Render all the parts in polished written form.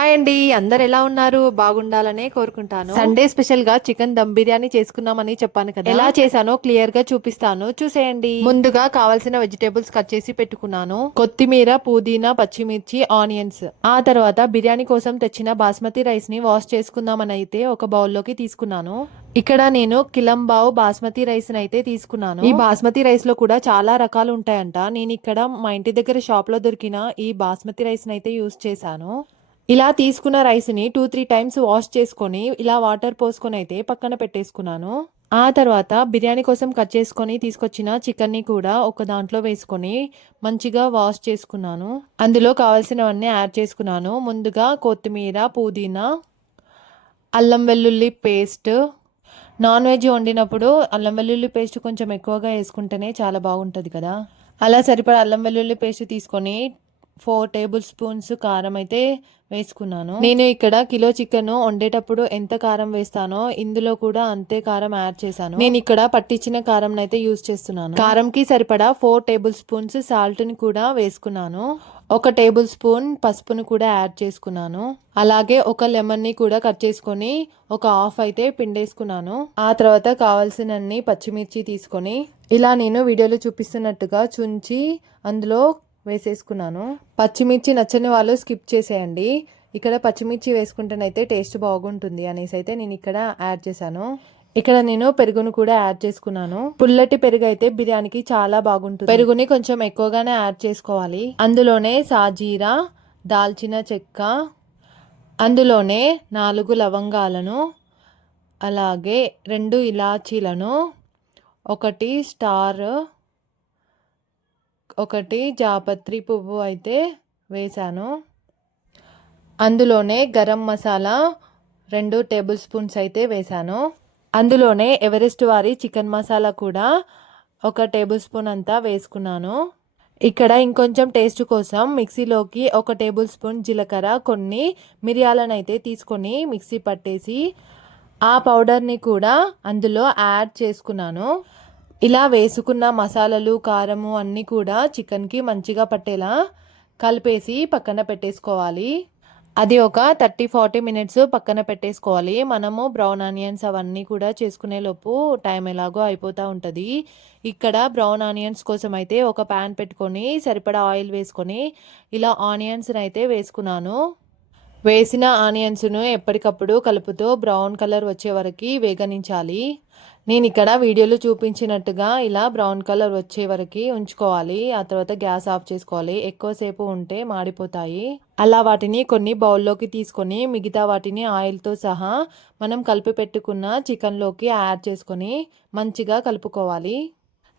Hi అండి, అందరు ఎలా ఉన్నారు? బాగుండాలనే కోరుకుంటాను. సండే స్పెషల్ గా చికెన్ దమ్ బిర్యానీ చేసుకున్నామని చెప్పాను కదా. ఎలా చేశానో క్లియర్ గా చూపిస్తాను, చూసేయండి. ముందుగా కావాల్సిన వెజిటేబుల్స్ కట్ చేసి పెట్టుకున్నాను. కొత్తిమీర, పుదీనా, పచ్చిమిర్చి, ఆనియన్స్. ఆ తర్వాత బిర్యానీ కోసం తెచ్చిన బాస్మతి రైస్ ని వాష్ చేసుకుందామని అయితే ఒక బౌల్లోకి తీసుకున్నాను. ఇక్కడ నేను కిలంబావు బాస్మతి రైస్ అయితే తీసుకున్నాను. ఈ బాస్మతి రైస్ లో కూడా చాలా రకాలు ఉంటాయంట. నేను ఇక్కడ మా ఇంటి దగ్గర షాప్ లో దొరికిన ఈ బాస్మతి రైస్ అయితే యూస్ చేశాను. ఇలా తీసుకున్న రైస్ని 2-3 టైమ్స్ వాష్ చేసుకొని ఇలా వాటర్ పోసుకొని అయితే పక్కన పెట్టేసుకున్నాను. ఆ తర్వాత బిర్యానీ కోసం కట్ చేసుకొని తీసుకొచ్చిన చికెన్ని కూడా ఒక దాంట్లో వేసుకొని మంచిగా వాష్ చేసుకున్నాను. అందులో కావాల్సినవన్నీ యాడ్ చేసుకున్నాను. ముందుగా కొత్తిమీర, పుదీనా, అల్లం వెల్లుల్లి పేస్ట్. నాన్ వెజ్ వండినప్పుడు అల్లం వెల్లుల్లి పేస్ట్ కొంచెం ఎక్కువగా వేసుకుంటేనే చాలా బాగుంటుంది కదా. అలా సరిపడా అల్లం వెల్లుల్లి పేస్ట్ తీసుకొని 4 టేబుల్ స్పూన్స్ కారం అయితే వేసుకున్నాను. నేను ఇక్కడ కిలో చికెన్ వండేటప్పుడు ఎంత కారం వేస్తానో ఇందులో కూడా అంతే కారం యాడ్ చేశాను. నేను ఇక్కడ పట్టించిన కారం అయితే యూజ్ చేస్తున్నాను. కారంకి సరిపడా 4 టేబుల్ స్పూన్స్ సాల్ట్ ని కూడా వేసుకున్నాను. 1 టేబుల్ స్పూన్ పసుపును కూడా యాడ్ చేసుకున్నాను. అలాగే ఒక లెమన్ ని కూడా కట్ చేసుకొని ఒక హాఫ్ అయితే పిండేసుకున్నాను. ఆ తర్వాత కావాల్సినన్ని పచ్చిమిర్చి తీసుకొని ఇలా నేను వీడియోలో చూపిస్తున్నట్టుగా చుంచి అందులో వేసేసుకున్నాను. పచ్చిమిర్చి నచ్చని వాళ్ళు స్కిప్ చేసేయండి. ఇక్కడ పచ్చిమిర్చి వేసుకుంటేనైతే టేస్ట్ బాగుంటుంది అనేసి అయితే నేను ఇక్కడ యాడ్ చేశాను. ఇక్కడ నేను పెరుగును కూడా యాడ్ చేసుకున్నాను. పుల్లటి పెరుగు అయితే బిర్యానీకి చాలా బాగుంటుంది. పెరుగుని కొంచెం ఎక్కువగానే యాడ్ చేసుకోవాలి. అందులోనే సాజీరా, దాల్చిన చెక్క, అందులోనే 4 లవంగాలను, అలాగే 2 ఇలాచీలను, 1 స్టార్, 1 జాపత్రి పువ్వు అయితే వేశాను. అందులోనే గరం మసాలా 2 టేబుల్ స్పూన్స్ అయితే వేశాను. అందులోనే ఎవరెస్ట్ వారి చికెన్ మసాలా కూడా 1 టేబుల్ స్పూన్ అంతా వేసుకున్నాను. ఇక్కడ ఇంకొంచెం టేస్ట్ కోసం మిక్సీలోకి 1 టేబుల్ స్పూన్ జీలకర్ర, కొన్ని మిరియాలను అయితే తీసుకొని మిక్సీ పట్టేసి ఆ పౌడర్ని కూడా అందులో యాడ్ చేసుకున్నాను. ఇలా వేసుకున్న మసాలాలు, కారము అన్నీ కూడా చికెన్కి మంచిగా పట్టేలా కలిపేసి పక్కన పెట్టేసుకోవాలి. అది ఒక 30-40 మినిట్స్ పక్కన పెట్టేసుకోవాలి. మనము బ్రౌన్ ఆనియన్స్ అవన్నీ కూడా చేసుకునే లోపు టైం ఎలాగో అయిపోతూ ఉంటుంది. ఇక్కడ బ్రౌన్ ఆనియన్స్ కోసం అయితే ఒక ప్యాన్ పెట్టుకొని సరిపడా ఆయిల్ వేసుకొని ఇలా ఆనియన్స్ని అయితే వేసుకున్నాను. వేసిన ఆనియన్స్ను ఎప్పటికప్పుడు కలుపుతూ బ్రౌన్ కలర్ వచ్చే వరకు వేగనించాలి. నేను ఇక్కడ వీడియోలో చూపించినట్టుగా ఇలా బ్రౌన్ కలర్ వచ్చే వరకు ఉంచుకోవాలి. ఆ తర్వాత గ్యాస్ ఆఫ్ చేసుకోవాలి. ఎక్కువసేపు ఉంటే మాడిపోతాయి. అలా వాటిని కొన్ని బౌల్లోకి తీసుకొని మిగతా వాటిని ఆయిల్తో సహా మనం కలిపి పెట్టుకున్న చికెన్లోకి యాడ్ చేసుకొని మంచిగా కలుపుకోవాలి.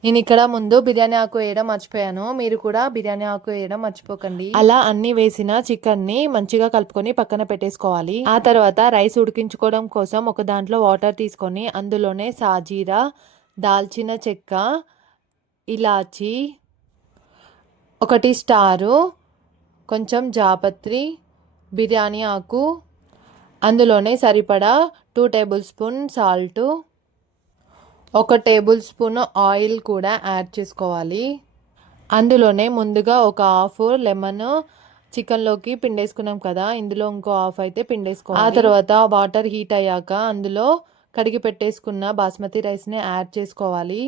నేను ఇక్కడ ముందు బిర్యానీ ఆకు వేయడం మర్చిపోయాను. మీరు కూడా బిర్యానీ ఆకు వేయడం మర్చిపోకండి. అలా అన్ని వేసిన చికెన్ని మంచిగా కలుపుకొని పక్కన పెట్టేసుకోవాలి. ఆ తర్వాత రైస్ ఉడికించుకోవడం కోసం ఒక దాంట్లో వాటర్ తీసుకొని అందులోనే సాజీరా, దాల్చిన చెక్క, ఇలాచి, 1 స్టారు, కొంచెం జాపత్రి, బిర్యానీ ఆకు, అందులోనే సరిపడా 2 table spoon salt, 1 table spoon oil కూడా యాడ్ చేసుకోవాలి. అందులోనే ముందుగా ఒక హాఫ్ లెమన్ చికెన్లోకి పిండేసుకున్నాం కదా, ఇందులో ఇంకో హాఫ్ అయితే పిండేసుకోవాలి. ఆ తర్వాత వాటర్ హీట్ అయ్యాక అందులో కడిగి పెట్టేసుకున్న బాస్మతి రైస్ని యాడ్ చేసుకోవాలి.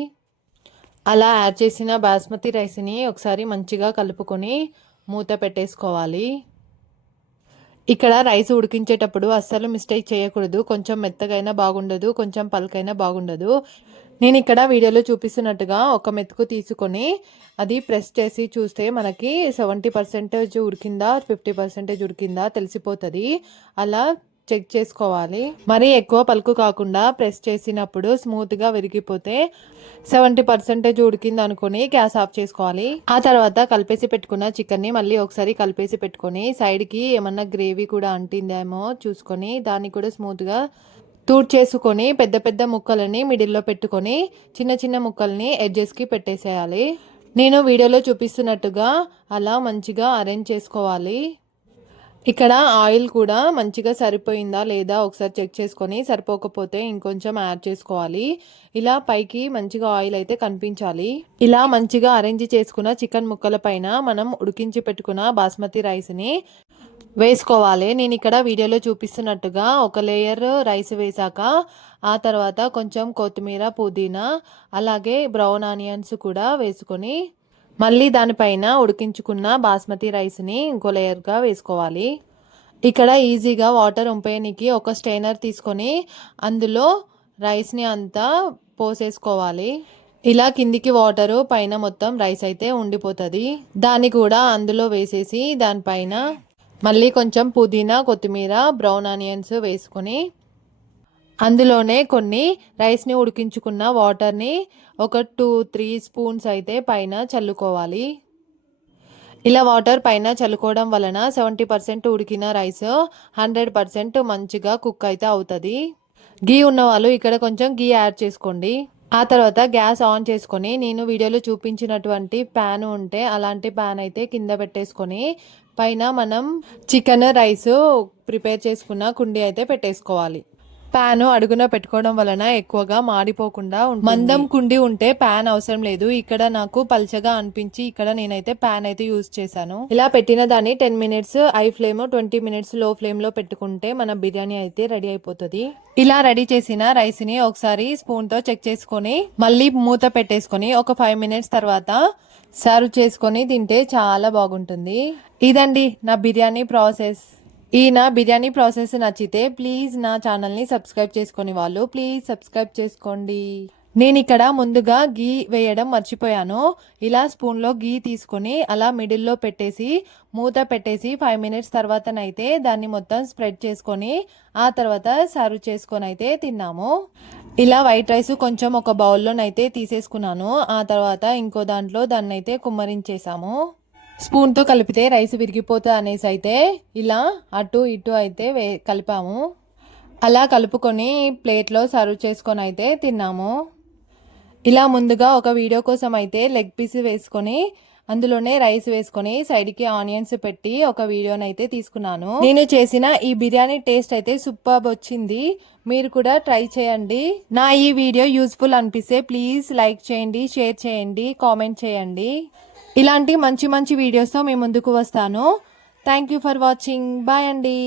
అలా యాడ్ చేసిన బాస్మతి రైస్ని ఒకసారి మంచిగా కలుపుకొని మూత పెట్టేసుకోవాలి. ఇక్కడ రైస్ ఉడికించేటప్పుడు అస్సలు మిస్టేక్ చేయకూడదు. కొంచెం మెత్తగైనా బాగుండదు, కొంచెం పలకైనా బాగుండదు. నేను ఇక్కడ వీడియోలో చూపిస్తున్నట్టుగా ఒక మెతుకు తీసుకొని అది ప్రెస్ చేసి చూస్తే మనకి 70% ఉడికిందా 50% ఉడికిందా తెలిసిపోతుంది. అలా చెక్ చేసుకోవాలి. మరీ ఎక్కువ పలుకు కాకుండా ప్రెస్ చేసినప్పుడు స్మూత్గా విరిగిపోతే 70% ఉడికింది అనుకుని గ్యాస్ ఆఫ్ చేసుకోవాలి. ఆ తర్వాత కలిపేసి పెట్టుకున్న చికెన్ని మళ్ళీ ఒకసారి కలిపేసి పెట్టుకొని సైడ్కి ఏమన్నా గ్రేవీ కూడా అంటిందేమో చూసుకొని దాన్ని కూడా స్మూత్గా చేసుకొని పెద్ద పెద్ద ముక్కలని మిడిల్లో పెట్టుకొని చిన్న చిన్న ముక్కల్ని ఎడ్జెస్కి పెట్టేసేయాలి. నేను వీడియోలో చూపిస్తున్నట్టుగా అలా మంచిగా అరేంజ్ చేసుకోవాలి. ఇక్కడ ఆయిల్ కూడా మంచిగా సరిపోయిందా లేదా ఒకసారి చెక్ చేసుకొని సరిపోకపోతే ఇంకొంచెం యాడ్ చేసుకోవాలి. ఇలా పైకి మంచిగా ఆయిల్ అయితే కనిపించాలి. ఇలా మంచిగా అరేంజ్ చేసుకున్న చికెన్ ముక్కల పైన మనం ఉడికించి పెట్టుకున్న బాస్మతి రైస్ని వేసుకోవాలి. నేను ఇక్కడ వీడియోలో చూపిస్తున్నట్టుగా ఒక లేయర్ రైస్ వేసాక ఆ తర్వాత కొంచెం కొత్తిమీర, పుదీనా అలాగే బ్రౌన్ ఆనియన్స్ కూడా వేసుకొని మళ్ళీ దానిపైన ఉడికించుకున్న బాస్మతి రైస్ని ఇంకో లేయర్గా వేసుకోవాలి. ఇక్కడ ఈజీగా వాటర్ వంపేయడానికి ఒక స్ట్రైనర్ తీసుకొని అందులో రైస్ని అంతా పోసేసుకోవాలి. ఇలా కిందికి వాటరు పైన మొత్తం రైస్ అయితే ఉండిపోతుంది. దాన్ని కూడా అందులో వేసేసి దానిపైన మళ్ళీ కొంచెం పుదీనా, కొత్తిమీర, బ్రౌన్ ఆనియన్స్ వేసుకొని అందులోనే కొన్ని రైస్ని ఉడికించుకున్న వాటర్ని ఒక 2-3 స్పూన్స్ అయితే పైన చల్లుకోవాలి. ఇలా వాటర్ పైన చల్లుకోవడం వలన 70% ఉడికిన రైస్ 100% మంచిగా కుక్ అయితే అవుతుంది. గీ ఉన్న వాళ్ళు ఇక్కడ కొంచెం గీ యాడ్ చేసుకోండి. ఆ తర్వాత గ్యాస్ ఆన్ చేసుకొని నేను వీడియోలో చూపించినటువంటి ప్యాన్ ఉంటే అలాంటి ప్యాన్ అయితే కింద పెట్టేసుకొని పైన మనం చికెన్ రైస్ ప్రిపేర్ చేసుకున్న కుండి అయితే పెట్టేసుకోవాలి. ప్యాన్ అడుగున పెట్టుకోవడం వలన ఎక్కువగా మాడిపోకుండా ఉంటుంది. మందం కుండి ఉంటే ప్యాన్ అవసరం లేదు. ఇక్కడ నాకు పల్చగా అనిపించి ఇక్కడ నేనైతే ప్యాన్ అయితే యూజ్ చేశాను. ఇలా పెట్టిన దాన్ని 10 మినిట్స్ హై ఫ్లేమ్, 20 మినిట్స్ లో ఫ్లేమ్ లో పెట్టుకుంటే మన బిర్యానీ అయితే రెడీ అయిపోతుంది. ఇలా రెడీ చేసిన రైస్ ని ఒకసారి స్పూన్ తో చెక్ చేసుకొని మళ్ళీ మూత పెట్టేసుకొని ఒక 5 మినిట్స్ తర్వాత సర్వ్ చేసుకొని తింటే చాలా బాగుంటుంది. ఇదండి నా బిర్యానీ ప్రాసెస్. నా బిర్యానీ ప్రాసెస్ నచ్చితే ప్లీజ్ నా ఛానల్ని సబ్స్క్రైబ్ చేసుకొని వాళ్ళు ప్లీజ్ సబ్స్క్రైబ్ చేసుకోండి. నేను ఇక్కడ ముందుగా గీ వేయడం మర్చిపోయాను. ఇలా స్పూన్లో గీ తీసుకొని అలా మిడిల్లో పెట్టేసి మూత పెట్టేసి 5 మినిట్స్ తర్వాతనైతే దాన్ని మొత్తం స్ప్రెడ్ చేసుకొని ఆ తర్వాత సర్వ్ చేసుకొని అయితే తిన్నాము. ఇలా వైట్ రైస్ కొంచెం ఒక బౌల్లోనైతే తీసేసుకున్నాను. ఆ తర్వాత ఇంకో దాంట్లో దాన్ని అయితే కుమ్మరించేసాము. స్పూన్తో కలిపితే రైస్ విరిగిపోతుంది అనేసి అయితే ఇలా అటు ఇటు అయితే కలిపాము. అలా కలుపుకొని ప్లేట్లో సర్వ్ చేసుకొని అయితే తిన్నాము. ఇలా ముందుగా ఒక వీడియో కోసం అయితే లెగ్ పీస్ వేసుకొని అందులోనే రైస్ వేసుకొని సైడ్కి ఆనియన్స్ పెట్టి ఒక వీడియోనైతే తీసుకున్నాను. నేను చేసిన ఈ బిర్యానీ టేస్ట్ అయితే సూపర్బ్ వచ్చింది. మీరు కూడా ట్రై చేయండి. నా ఈ వీడియో యూస్ఫుల్ అనిపిస్తే ప్లీజ్ లైక్ చేయండి, షేర్ చేయండి, కామెంట్ చేయండి. ఇలాంటి మంచి మంచి వీడియోస్తో మేము ముందుకు వస్తాను. Thank you for watching. Bye అండి.